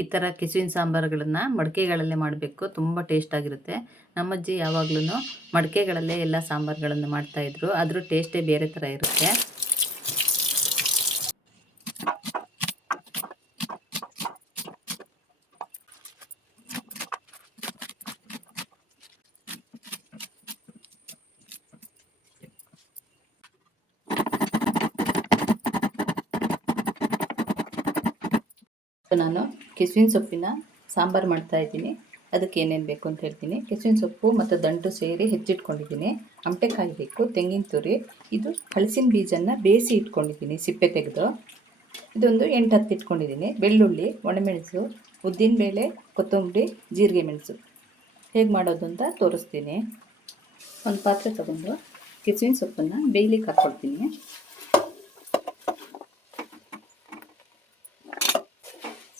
ಈ ಥರ ಕೆಸುವಿನ ಸಾಂಬಾರುಗಳನ್ನು ಮಡಿಕೆಗಳಲ್ಲೇ ಮಾಡಬೇಕು, ತುಂಬ ಟೇಸ್ಟಾಗಿರುತ್ತೆ. ನಮ್ಮಜ್ಜಿ ಯಾವಾಗ್ಲೂ ಮಡಿಕೆಗಳಲ್ಲೇ ಎಲ್ಲ ಸಾಂಬಾರುಗಳನ್ನು ಮಾಡ್ತಾಯಿದ್ರು, ಅದ್ರ ಟೇಸ್ಟೇ ಬೇರೆ ಥರ ಇರುತ್ತೆ. ನಾನು ಕೆಸುವಿನ ಸೊಪ್ಪಿನ ಸಾಂಬಾರು ಮಾಡ್ತಾಯಿದ್ದೀನಿ. ಅದಕ್ಕೆ ಏನೇನು ಬೇಕು ಅಂತ ಹೇಳ್ತೀನಿ. ಕೆಸುವಿನ ಸೊಪ್ಪು ಮತ್ತು ದಂಟು ಸೇರಿ ಹೆಚ್ಚಿಟ್ಕೊಂಡಿದ್ದೀನಿ. ಅಮಟೆಕಾಯಿ ಬೇಕು, ತೆಂಗಿನ ತುರಿ, ಇದು ಹಲಸಿನ ಬೀಜನ ಬೇಯಿಸಿ ಇಟ್ಕೊಂಡಿದ್ದೀನಿ ಸಿಪ್ಪೆ ತೆಗೆದು. ಇದೊಂದು 8-10 ಇಟ್ಕೊಂಡಿದ್ದೀನಿ. ಬೆಳ್ಳುಳ್ಳಿ, ಒಣಮೆಣಸು, ಉದ್ದಿನಬೇಳೆ, ಕೊತ್ತಂಬರಿ, ಜೀರಿಗೆ ಮೆಣಸು. ಹೇಗೆ ಮಾಡೋದು ಅಂತ ತೋರಿಸ್ತೀನಿ. ಒಂದು ಪಾತ್ರೆ ತಗೊಂಡು ಕೆಸುವಿನ ಸೊಪ್ಪನ್ನು ಬೇಯ್ಲಿಕ್ಕೆ ಹಾಕ್ಕೊಳ್ತೀನಿ.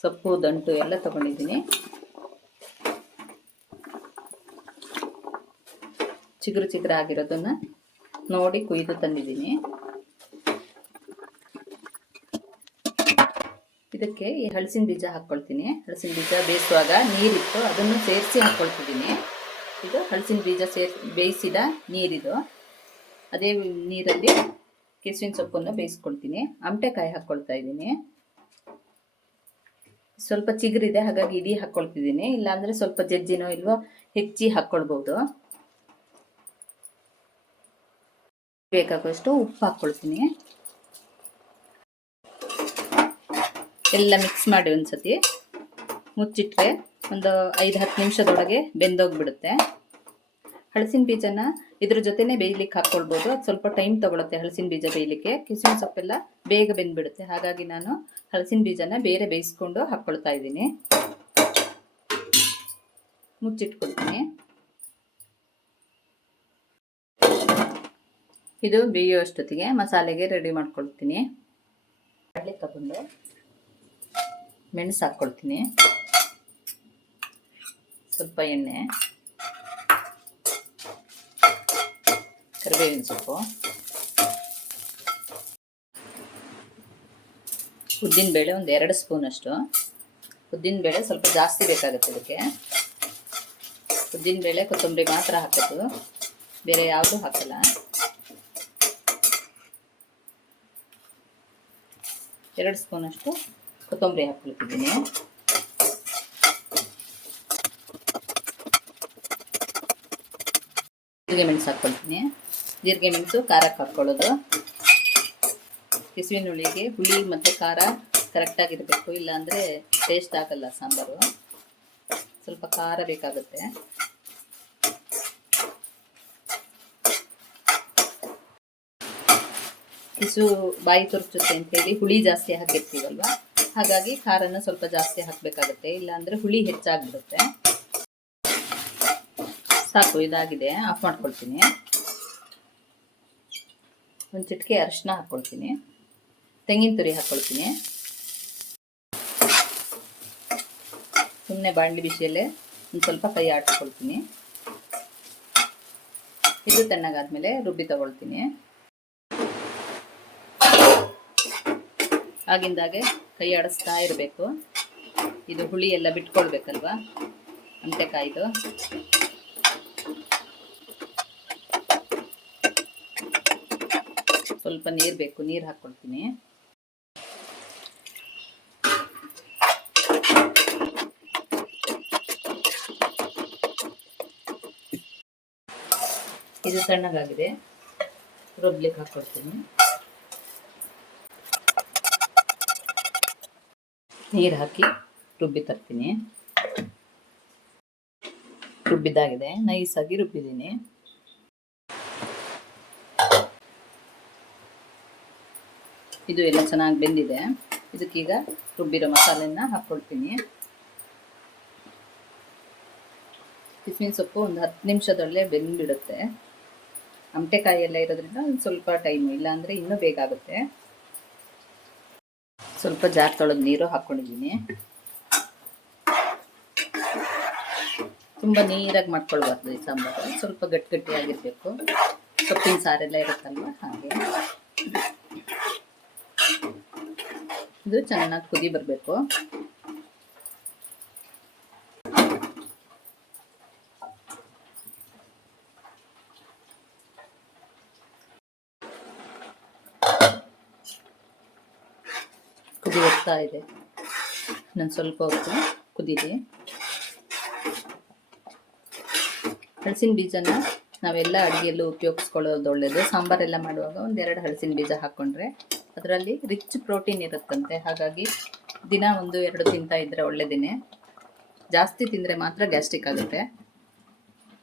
ಸೊಪ್ಪು ದಂಟು ಎಲ್ಲ ತೊಗೊಂಡಿದ್ದೀನಿ. ಚಿಗುರು ಚಿಗುರು ಆಗಿರೋದನ್ನು ನೋಡಿ ಕುಯ್ದು ತಂದಿದ್ದೀನಿ. ಇದಕ್ಕೆ ಈ ಹಲಸಿನ ಬೀಜ ಹಾಕ್ಕೊಳ್ತೀನಿ. ಹಲಸಿನ ಬೀಜ ಬೇಯಿಸುವಾಗ ನೀರಿತ್ತು, ಅದನ್ನು ಸೇರಿಸಿ ಹಾಕ್ಕೊಳ್ತಿದ್ದೀನಿ. ಇದು ಹಲಸಿನ ಬೀಜ ಬೇಯಿಸಿದ ನೀರಿದು. ಅದೇ ನೀರಲ್ಲಿ ಕೆಸುವಿನ ಸೊಪ್ಪನ್ನು ಬೇಯಿಸ್ಕೊಳ್ತೀನಿ. ಅಮಟೆಕಾಯಿ ಹಾಕ್ಕೊಳ್ತಾ ಇದ್ದೀನಿ. ಸ್ವಲ್ಪ ಚಿಗುರಿದೆ, ಹಾಗಾಗಿ ಇಡೀ ಹಾಕ್ಕೊಳ್ತಿದ್ದೀನಿ. ಇಲ್ಲಾಂದರೆ ಸ್ವಲ್ಪ ಜಜ್ಜಿನೋ ಇಲ್ವೋ ಹೆಚ್ಚಿ ಹಾಕ್ಕೊಳ್ಬೋದು. ಬೇಕಾಗುವಷ್ಟು ಉಪ್ಪು ಹಾಕ್ಕೊಳ್ತೀನಿ. ಎಲ್ಲ ಮಿಕ್ಸ್ ಮಾಡಿ ಒಂದ್ಸತಿ ಮುಚ್ಚಿಟ್ರೆ ಒಂದು 5-10 ನಿಮಿಷದೊಳಗೆ ಬೆಂದೋಗ್ಬಿಡುತ್ತೆ. ಹಲಸಿನ ಬೀಜನ ಇದ್ರ ಜೊತೆನೇ ಬೇಯ್ಲಿಕ್ಕೆ ಹಾಕ್ಕೊಳ್ಬೋದು. ಅದು ಸ್ವಲ್ಪ ಟೈಮ್ ತೊಗೊಳುತ್ತೆ ಹಲಸಿನ ಬೀಜ ಬೇಯಲಿಕ್ಕೆ. ಕೆಸುವಿನ ಸೊಪ್ಪೆಲ್ಲ ಬೇಗ ಬೆಂದ್ಬಿಡುತ್ತೆ. ಹಾಗಾಗಿ ನಾನು ಹಲಸಿನ ಬೀಜನ ಬೇರೆ ಬೇಯಿಸ್ಕೊಂಡು ಹಾಕ್ಕೊಳ್ತಾ ಇದ್ದೀನಿ. ಮುಚ್ಚಿಟ್ಕೊಳ್ತೀನಿ. ಇದು ಬೇಯುವಷ್ಟೊತ್ತಿಗೆ ಮಸಾಲೆಗೆ ರೆಡಿ ಮಾಡ್ಕೊಳ್ತೀನಿ. ಕಡಲೆ ತಗೊಂಡು ಮೆಣಸು ಹಾಕ್ಕೊಳ್ತೀನಿ. ಸ್ವಲ್ಪ ಎಣ್ಣೆ, ಕರಿಬೇವಿನ ಸೊಪ್ಪು, ಉದ್ದಿನಬೇಳೆ ಒಂದು 2 ಸ್ಪೂನಷ್ಟು. ಉದ್ದಿನಬೇಳೆ ಸ್ವಲ್ಪ ಜಾಸ್ತಿ ಬೇಕಾಗುತ್ತೆ ಇದಕ್ಕೆ. ಉದ್ದಿನಬೇಳೆ ಕೊತ್ತಂಬರಿ ಮಾತ್ರ ಹಾಕೋದು, ಬೇರೆ ಯಾವುದೂ ಹಾಕಲ್ಲ. 2 ಸ್ಪೂನಷ್ಟು ಕೊತ್ತಂಬರಿ ಹಾಕ್ಕೊಳ್ತಿದ್ದೀನಿ. ಜೀರಿಗೆ ಮೆಣಸು ಹಾಕ್ಕೊಳ್ತೀನಿ. ಜೀರಿಗೆ ಮೆಣಸು ಖಾರಕ್ಕೆ ಹಾಕ್ಕೊಳ್ಳೋದು. ಕೆಸುವಿನ ಹುಳಿಗೆ ಹುಳಿ ಮತ್ತು ಖಾರ ಕರೆಕ್ಟಾಗಿರಬೇಕು, ಇಲ್ಲಾಂದರೆ ಟೇಸ್ಟ್ ಆಗಲ್ಲ ಸಾಂಬಾರು. ಸ್ವಲ್ಪ ಖಾರ ಬೇಕಾಗುತ್ತೆ. ಕೆಸು ಬಾಯಿ ತುರ್ಚುತ್ತೆ ಅಂತೇಳಿ ಹುಳಿ ಜಾಸ್ತಿ ಹಾಕಿರ್ತೀವಲ್ವ, ಹಾಗಾಗಿ ಖಾರನ ಸ್ವಲ್ಪ ಜಾಸ್ತಿ ಹಾಕಬೇಕಾಗುತ್ತೆ, ಇಲ್ಲಾಂದರೆ ಹುಳಿ ಹೆಚ್ಚಾಗ್ಬಿಡುತ್ತೆ. ಸಾಕು, ಇದಾಗಿದೆ. ಆಫ್ ಮಾಡ್ಕೊಳ್ತೀನಿ. ಒಂದು ಚಿಟಿಕೆ ಅರಿಶಿನ ಹಾಕ್ಕೊಳ್ತೀನಿ. ತೆಂಗಿನ ತುರಿ ಹಾಕ್ಕೊಳ್ತೀನಿ. ಸುಮ್ಮನೆ ಬಾಣಲಿ ಬಿಸಿಯಲ್ಲೇ ಒಂದು ಸ್ವಲ್ಪ ಕೈ ಆಡಿಸ್ಕೊಳ್ತೀನಿ. ಇದು ತಣ್ಣಗಾದ್ಮೇಲೆ ರುಬ್ಬಿ ತಗೊಳ್ತೀನಿ. ಆಗಿಂದಾಗೆ ಕೈ ಆಡಿಸ್ತಾ ಇರಬೇಕು. ಇದು ಹುಳಿ ಎಲ್ಲ ಬಿಟ್ಕೊಳ್ಬೇಕಲ್ವ ಅಮಟೆಕಾಯಿದು. ಸ್ವಲ್ಪ ನೀರು ಬೇಕು, ನೀರು ಹಾಕ್ಕೊಳ್ತೀನಿ. ಇದು ತಣ್ಣಗಾಗಿದೆ, ರುಬ್ಲಿಕ್ಕೆ ಹಾಕ್ಕೊಳ್ತೀನಿ. ನೀರು ಹಾಕಿ ರುಬ್ಬಿ ತರ್ತೀನಿ. ರುಬ್ಬಿದ್ದಾಗಿದೆ, ನೈಸಾಗಿ ರುಬ್ಬಿದ್ದೀನಿ. ಇದು ಎಲ್ಲ ಚೆನ್ನಾಗಿ ಬೆಂದಿದೆ. ಇದಕ್ಕೀಗ ರುಬ್ಬಿರೋ ಮಸಾಲೆನ ಹಾಕ್ಕೊಳ್ತೀನಿ. ಕೆಸುವಿನ ಸೊಪ್ಪು ಒಂದು 10 ನಿಮಿಷದಲ್ಲೇ ಬೆಂದ್ಬಿಡುತ್ತೆ. ಅಮಟೆಕಾಯಿ ಎಲ್ಲ ಇರೋದ್ರಿಂದ ಒಂದು ಸ್ವಲ್ಪ ಟೈಮು, ಇಲ್ಲಾಂದರೆ ಇನ್ನೂ ಬೇಗ ಆಗುತ್ತೆ. ಸ್ವಲ್ಪ ಜಾರ್ ತೊಳೆದ ನೀರು ಹಾಕ್ಕೊಂಡಿದ್ದೀನಿ. ತುಂಬ ನೀರಾಗಿ ಮಾಡ್ಕೊಳ್ಬಾರ್ದು ಈ ಸಾಂಬಾರು, ಸ್ವಲ್ಪ ಗಟ್ಟಿಯಾಗಿರಬೇಕು. ಸೊಪ್ಪಿನ ಸಾರೆಲ್ಲ ಇರುತ್ತಲ್ವ, ಹಾಗೆ. ಇದು ಚೆನ್ನಾಗಿ ಕುದಿ ಬರಬೇಕು. ಕುದಿತಾ ಇದೆ. ನಾನು ಸ್ವಲ್ಪ ಹೊತ್ತು ಕುದೀಲಿ. ಹಲಸಿನ ಬೀಜನ ನಾವೆಲ್ಲ ಅಡುಗೆಯಲ್ಲೂ ಉಪಯೋಗಿಸ್ಕೊಳ್ಳೋದು ಒಳ್ಳೆಯದು. ಸಾಂಬಾರೆಲ್ಲ ಮಾಡುವಾಗ ಒಂದೆರಡು ಹಲಸಿನ ಬೀಜ ಹಾಕ್ಕೊಂಡ್ರೆ ಅದರಲ್ಲಿ ರಿಚ್ ಪ್ರೋಟೀನ್ ಇರುತ್ತಂತೆ. ಹಾಗಾಗಿ ದಿನ 1-2 ತಿಂತಾ ಇದ್ದರೆ ಒಳ್ಳೆಯದೇ. ಜಾಸ್ತಿ ತಿಂದರೆ ಮಾತ್ರ ಗ್ಯಾಸ್ಟ್ರಿಕ್ ಆಗುತ್ತೆ.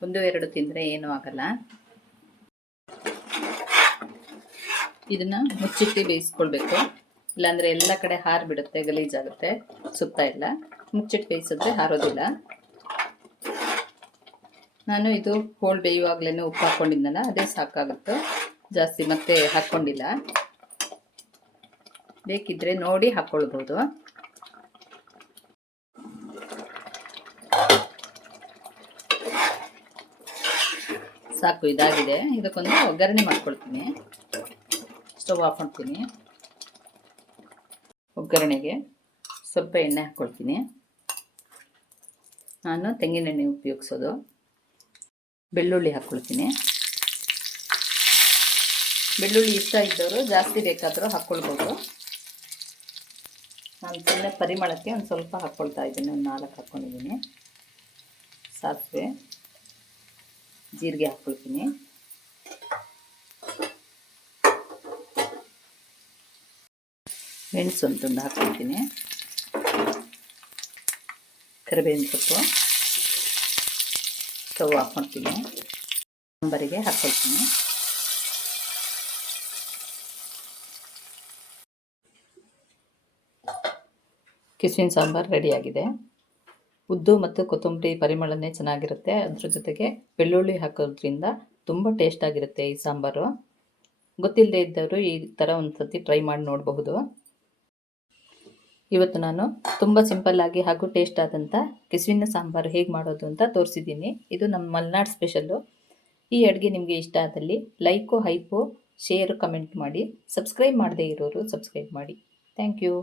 1-2 ತಿಂದರೆ ಏನೂ ಆಗಲ್ಲ. ಇದನ್ನು ಮುಚ್ಚಿಟ್ಟು ಬೇಯಿಸ್ಕೊಳ್ಬೇಕು, ಇಲ್ಲಾಂದರೆ ಎಲ್ಲ ಕಡೆ ಹಾರಿಬಿಡುತ್ತೆ, ಗಲೀಜಾಗುತ್ತೆ. ಸುತ್ತ ಎಲ್ಲ ಮುಚ್ಚಿಟ್ಟು ಬೇಯಿಸಿದ್ರೆ ಹಾರೋದಿಲ್ಲ. ನಾನು ಇದು ಹೋಳು ಬೇಯುವಾಗಲೇ ಉಪ್ಪು ಹಾಕ್ಕೊಂಡಿದ್ದನಲ್ಲ, ಅದೇ ಸಾಕಾಗುತ್ತೆ, ಜಾಸ್ತಿ ಮತ್ತೆ ಹಾಕ್ಕೊಂಡಿಲ್ಲ. ಬೇಕಿದ್ದರೆ ನೋಡಿ ಹಾಕ್ಕೊಳ್ಬೋದು. ಸಾಕು, ಇದಾಗಿದೆ. ಇದಕ್ಕೊಂದು ಒಗ್ಗರಣೆ ಮಾಡ್ಕೊಳ್ತೀನಿ. ಸ್ಟವ್ ಆಫ್ ಮಾಡ್ತೀನಿ. ಒಗ್ಗರಣೆಗೆ ಸ್ವಲ್ಪ ಎಣ್ಣೆ ಹಾಕ್ಕೊಳ್ತೀನಿ. ನಾನು ತೆಂಗಿನೆಣ್ಣೆ ಉಪಯೋಗಿಸೋದು. ಬೆಳ್ಳುಳ್ಳಿ ಹಾಕ್ಕೊಳ್ತೀನಿ. ಬೆಳ್ಳುಳ್ಳಿ ಇಷ್ಟ ಇದ್ದವರು ಜಾಸ್ತಿ ಬೇಕಾದರೂ ಹಾಕ್ಕೊಳ್ಬೋದು. ನಾನು ಸುಮ್ಮನೆ ಪರಿಮಳಕ್ಕೆ ಒಂದು ಸ್ವಲ್ಪ ಹಾಕ್ಕೊಳ್ತಾ ಇದ್ದೀನಿ. ಒಂದು 4 ಹಾಕ್ಕೊಂಡಿದ್ದೀನಿ. ಸಾಸಿವೆ, ಜೀರಿಗೆ ಹಾಕ್ಕೊಳ್ತೀನಿ. ಮೆಣಸು ಒಂದು ತುಂಡು ಹಾಕ್ಕೊಳ್ತೀನಿ. ಕರಿಬೇವಿನ ಸೊಪ್ಪು. ಸ್ಟವ್ ಆಫ್ ಮಾಡ್ತೀನಿ. ಸಾಂಬಾರಿಗೆ ಹಾಕ್ಕೊಳ್ತೀನಿ. ಕೆಸುವಿನ ಸಾಂಬಾರು ರೆಡಿಯಾಗಿದೆ. ಉದ್ದು ಮತ್ತು ಕೊತ್ತಂಬರಿ ಪರಿಮಳನೇ ಚೆನ್ನಾಗಿರುತ್ತೆ. ಅದ್ರ ಜೊತೆಗೆ ಬೆಳ್ಳುಳ್ಳಿ ಹಾಕೋದ್ರಿಂದ ತುಂಬ ಟೇಸ್ಟಾಗಿರುತ್ತೆ ಈ ಸಾಂಬಾರು. ಗೊತ್ತಿಲ್ಲದೆ ಇದ್ದವರು ಈ ಥರ ಒಂದು ಸತಿ ಟ್ರೈ ಮಾಡಿ ನೋಡಬಹುದು. ಇವತ್ತು ನಾನು ತುಂಬ ಸಿಂಪಲ್ಲಾಗಿ ಹಾಗೂ ಟೇಸ್ಟ್ ಆದಂಥ ಕೆಸುವಿನ ಸಾಂಬಾರು ಹೇಗೆ ಮಾಡೋದು ಅಂತ ತೋರಿಸಿದ್ದೀನಿ. ಇದು ನಮ್ಮ ಮಲೆನಾಡು ಸ್ಪೆಷಲ್ಲು. ಈ ಅಡುಗೆ ನಿಮಗೆ ಇಷ್ಟ ಆದಲ್ಲಿ ಲೈಕು, ಹೈಪು, ಶೇರು, ಕಮೆಂಟ್ ಮಾಡಿ. ಸಬ್ಸ್ಕ್ರೈಬ್ ಮಾಡದೇ ಇರೋರು ಸಬ್ಸ್ಕ್ರೈಬ್ ಮಾಡಿ. Thank you.